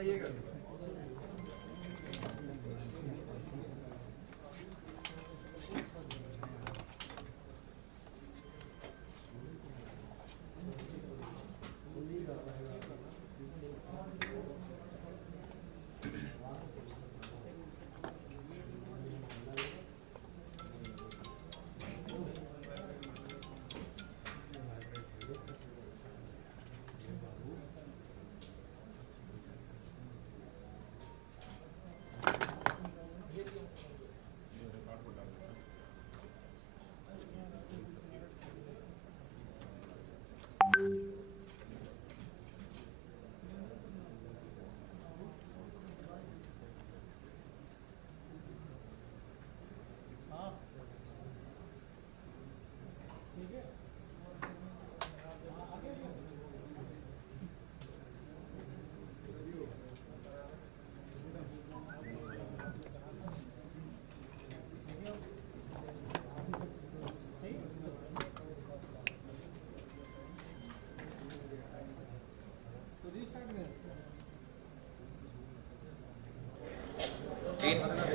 बताइएगा।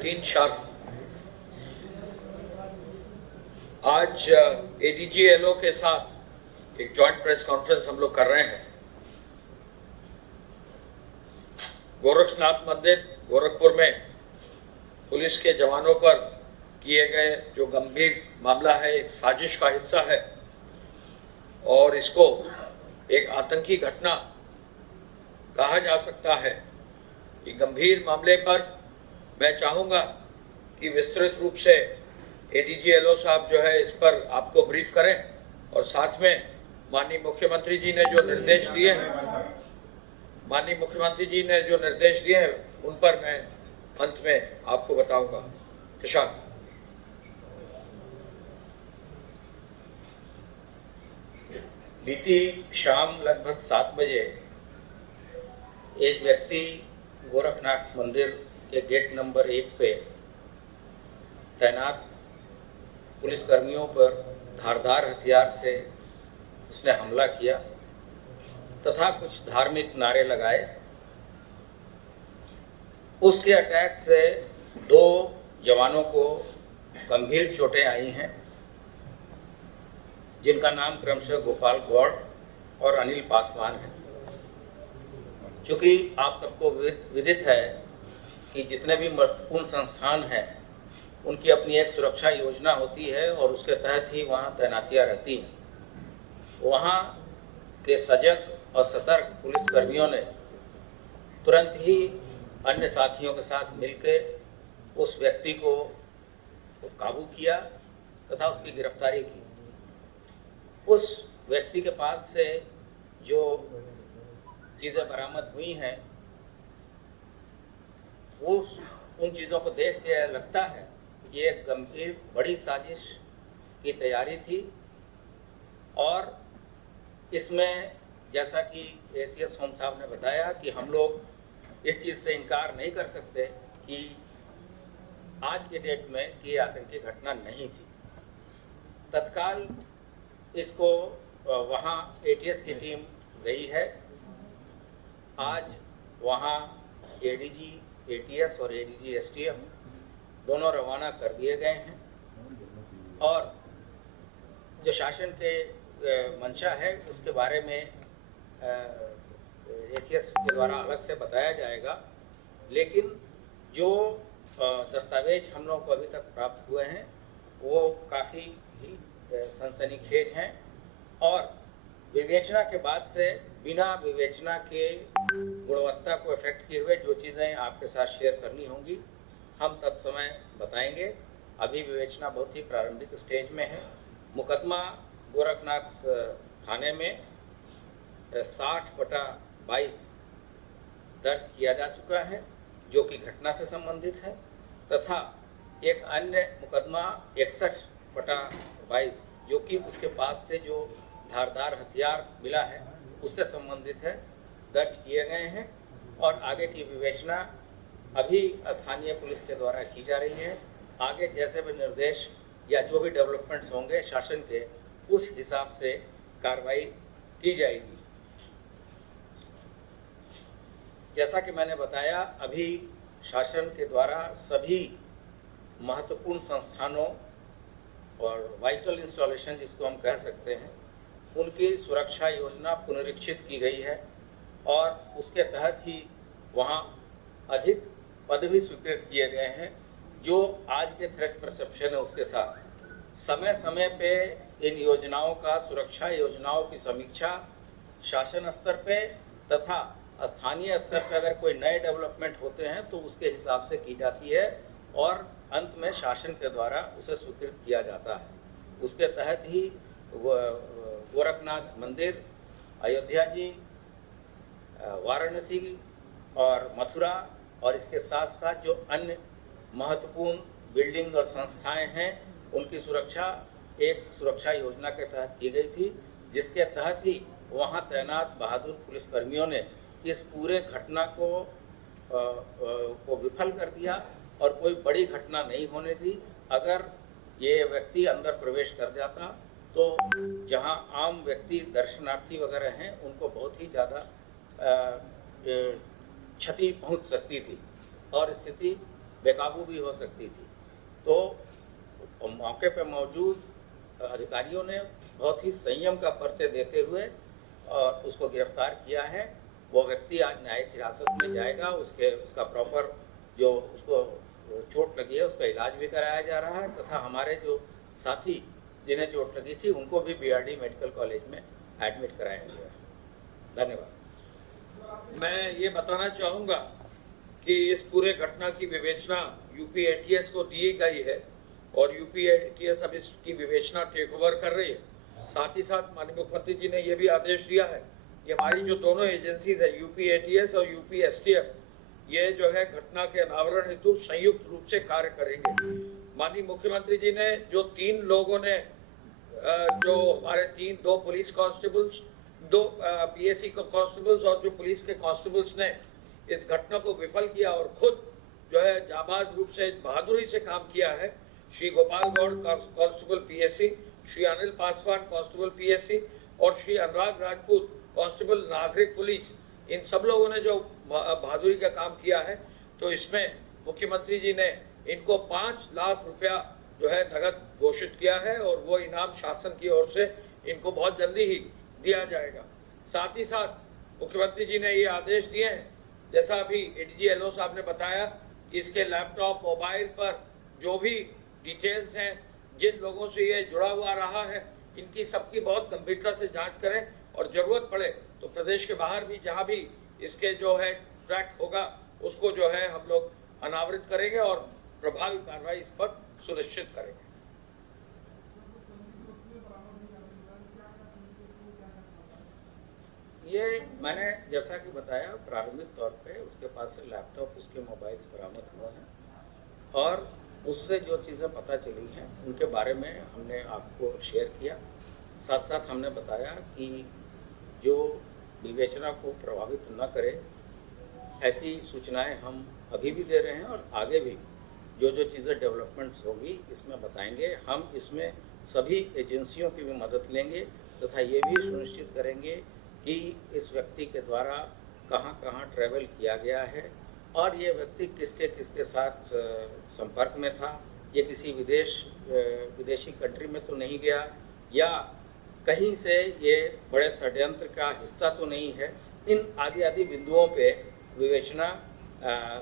तीन शार्प। आज एडीजी एलओ के साथ एक जॉइंट प्रेस कॉन्फ्रेंस हम लोग कर रहे हैं। गोरक्षनाथ मंदिर गोरखपुर में पुलिस के जवानों पर किए गए जो गंभीर मामला है, एक साजिश का हिस्सा है और इसको एक आतंकी घटना कहा जा सकता है। ये गंभीर मामले पर मैं चाहूंगा कि विस्तृत रूप से एडीजी एलओ साहब जो है इस पर आपको ब्रीफ करें और साथ में माननीय मुख्यमंत्री जी ने जो निर्देश दिए हैं उन पर मैं अंत में आपको बताऊंगा। प्रशांत। बीती शाम लगभग 7 बजे एक व्यक्ति गोरखनाथ मंदिर के गेट नंबर 1 पे तैनात पुलिसकर्मियों पर धारदार हथियार से उसने हमला किया तथा कुछ धार्मिक नारे लगाए। उसके अटैक से 2 जवानों को गंभीर चोटें आई हैं, जिनका नाम क्रमशः गोपाल गौड़ और अनिल पासवान है। क्योंकि आप सबको विदित है कि जितने भी महत्वपूर्ण संस्थान हैं उनकी अपनी एक सुरक्षा योजना होती है और उसके तहत ही वहाँ तैनातियाँ रहती हैं। वहाँ के सजग और सतर्क पुलिसकर्मियों ने तुरंत ही अन्य साथियों के साथ मिलकर उस व्यक्ति को काबू किया तथा उसकी गिरफ्तारी की। उस व्यक्ति के पास से जो चीज़ें बरामद हुई हैं वो उन चीज़ों को देख के लगता है कि एक गंभीर बड़ी साजिश की तैयारी थी और इसमें जैसा कि एसीएस होम साहब ने बताया कि हम लोग इस चीज़ से इनकार नहीं कर सकते कि आज के डेट में कि आतंकी घटना नहीं थी। तत्काल इसको वहाँ एटीएस की टीम गई है। आज वहाँ एडीजी एटीएस और एडीजी एसटीएफ दोनों रवाना कर दिए गए हैं और जो शासन के मंशा है उसके बारे में एसीएस के द्वारा अलग से बताया जाएगा। लेकिन जो दस्तावेज हम लोगों को अभी तक प्राप्त हुए हैं वो काफ़ी ही सनसनीखेज हैं और विवेचना के बाद से बिना विवेचना के गुणवत्ता को इफेक्ट किए हुए जो चीज़ें आपके साथ शेयर करनी होंगी हम तत्समय बताएंगे। अभी विवेचना बहुत ही प्रारंभिक स्टेज में है। मुकदमा गोरखनाथ थाने में 60/22 दर्ज किया जा चुका है जो कि घटना से संबंधित है तथा एक अन्य मुकदमा 61/22 जो कि उसके पास से जो धारदार हथियार मिला है उससे संबंधित है, दर्ज किए गए हैं और आगे की विवेचना अभी स्थानीय पुलिस के द्वारा की जा रही है। आगे जैसे भी निर्देश या जो भी डेवलपमेंट्स होंगे शासन के उस हिसाब से कार्रवाई की जाएगी। जैसा कि मैंने बताया, अभी शासन के द्वारा सभी महत्वपूर्ण संस्थानों और वाइटल इंस्टॉलेशन जिसको हम कह सकते हैं, उनकी सुरक्षा योजना पुनरीक्षित की गई है और उसके तहत ही वहाँ अधिक पद भी स्वीकृत किए गए हैं। जो आज के थ्रेट परसेप्शन है उसके साथ समय समय पे इन योजनाओं का, सुरक्षा योजनाओं की समीक्षा शासन स्तर पे तथा स्थानीय स्तर पे अगर कोई नए डेवलपमेंट होते हैं तो उसके हिसाब से की जाती है और अंत में शासन के द्वारा उसे स्वीकृत किया जाता है। उसके तहत ही गोरखनाथ मंदिर, अयोध्या जी, वाराणसी और मथुरा और इसके साथ साथ जो अन्य महत्वपूर्ण बिल्डिंग और संस्थाएं हैं उनकी सुरक्षा एक सुरक्षा योजना के तहत की गई थी, जिसके तहत ही वहां तैनात बहादुर पुलिसकर्मियों ने इस पूरे घटना को विफल कर दिया और कोई बड़ी घटना नहीं होने दी। अगर ये व्यक्ति अंदर प्रवेश कर जाता तो जहां आम व्यक्ति, दर्शनार्थी वगैरह हैं, उनको बहुत ही ज़्यादा क्षति पहुंच सकती थी और स्थिति बेकाबू भी हो सकती थी। तो मौके पर मौजूद अधिकारियों ने बहुत ही संयम का परिचय देते हुए और उसको गिरफ्तार किया है। वो व्यक्ति आज न्यायिक हिरासत में जाएगा। उसका प्रॉपर जो उसको चोट लगी है उसका इलाज भी कराया जा रहा है तथा हमारे जो साथी जिन्हें चोट लगी थी उनको भी बीआरडी मेडिकल कॉलेज में एडमिट कराया गया है। धन्यवाद। मैं ये बताना चाहूँगा कि इस पूरे घटना की विवेचना यूपी एटीएस को दी गई है और यूपी एटीएस अब इसकी विवेचना टेक ओवर कर रही है। साथ ही साथ माननीय मुख्यमंत्री जी ने यह भी आदेश दिया है कि हमारी जो दोनों एजेंसीज है, यूपी एटीएस और यूपी एसटीएफ, ये जो है घटना के अनावरण हेतु संयुक्त रूप से कार्य करेंगे। माननीय मुख्यमंत्री जी ने जो 3 लोगों ने जो हमारे दो पुलिस कांस्टेबल्स, 2 पीएसी कांस्टेबल्स और जो पुलिस के कांस्टेबल्स ने इस घटना को विफल किया और खुद जो है जाबाज रूप से बहादुरी से काम किया है, Shri Gopal Gaur constable PAC, Shri Anil Paswan constable PAC और श्री अनुराग राजपूत कांस्टेबल नागरिक पुलिस, इन सब लोगों ने जो बहादुरी का काम किया है, तो इसमें मुख्यमंत्री जी ने इनको 5 लाख रुपया जो है नगद घोषित किया है और वो इनाम शासन की ओर से इनको बहुत जल्दी ही दिया जाएगा। साथ ही साथ मुख्यमंत्री जी ने ये आदेश दिए हैं, जैसा अभी एडीजी एलओ साहब ने बताया, कि इसके लैपटॉप, मोबाइल पर जो भी डिटेल्स हैं, जिन लोगों से ये जुड़ा हुआ रहा है, इनकी सबकी बहुत गंभीरता से जांच करें और जरूरत पड़े तो प्रदेश के बाहर भी जहां भी इसके जो है ट्रैक होगा उसको जो है हम लोग अनावृत करेंगे और प्रभावी कार्रवाई इस पर सुनिश्चित करेंगे। ये मैंने जैसा कि बताया, प्रारंभिक तौर पे उसके पास से लैपटॉप, उसके मोबाइल्स बरामद हुए हैं और उससे जो चीज़ें पता चली हैं उनके बारे में हमने आपको शेयर किया। साथ साथ हमने बताया कि जो विवेचना को प्रभावित न करे ऐसी सूचनाएं हम अभी भी दे रहे हैं और आगे भी जो जो चीज़ें डेवलपमेंट्स होगी इसमें बताएंगे। हम इसमें सभी एजेंसियों की भी मदद लेंगे तथा ये भी सुनिश्चित करेंगे कि इस व्यक्ति के द्वारा कहाँ कहाँ ट्रैवल किया गया है और ये व्यक्ति किसके साथ संपर्क में था, ये किसी विदेशी कंट्री में तो नहीं गया या कहीं से ये बड़े षड्यंत्र का हिस्सा तो नहीं है। इन आदि बिंदुओं पे विवेचना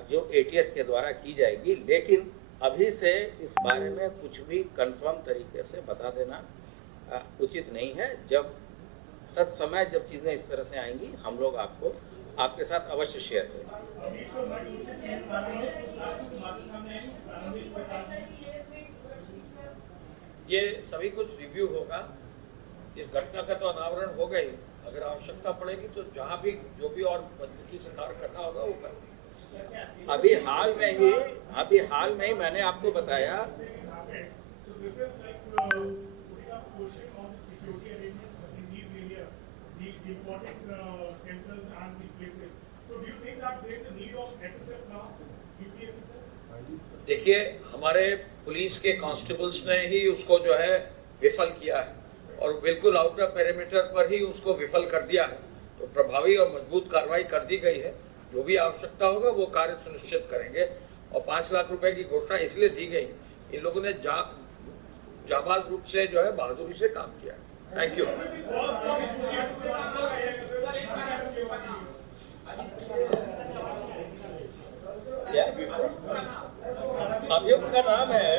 जो एटीएस के द्वारा की जाएगी, लेकिन अभी से इस बारे में कुछ भी कंफर्म तरीके से बता देना उचित नहीं है। जब तत्समय जब चीज़ें इस तरह से आएंगी हम लोग आपके साथ अवश्य शेयर करेंगे। ये सभी कुछ रिव्यू होगा। इस घटना का तो अनावरण हो गई, अगर आवश्यकता पड़ेगी तो जहां भी जो भी और मजबूती से कार्य करना होगा वो करेंगे। अभी हाल में ही मैंने आपको बताया देखिए, हमारे पुलिस के कांस्टेबल्स ने ही उसको जो है विफल किया है और बिल्कुल आउटर पेरीमीटर पर ही उसको विफल कर दिया है, तो प्रभावी और मजबूत कार्रवाई कर दी गई है। जो भी आवश्यकता होगा वो कार्य सुनिश्चित करेंगे। और 5 लाख रुपए की घोषणा इसलिए दी गई, इन लोगों ने जाबाज रूप से जो है बहादुरी से काम किया। Thank you. अभियुक्त का नाम है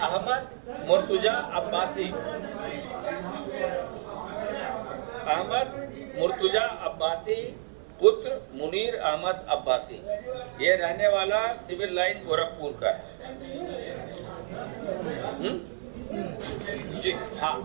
अहमद मुर्तुजा अब्बासी। अहमद मुर्तुजा अब्बासी पुत्र मुनीर अहमद अब्बासी, ये रहने वाला सिविल लाइन गोरखपुर का है। जी हाँ।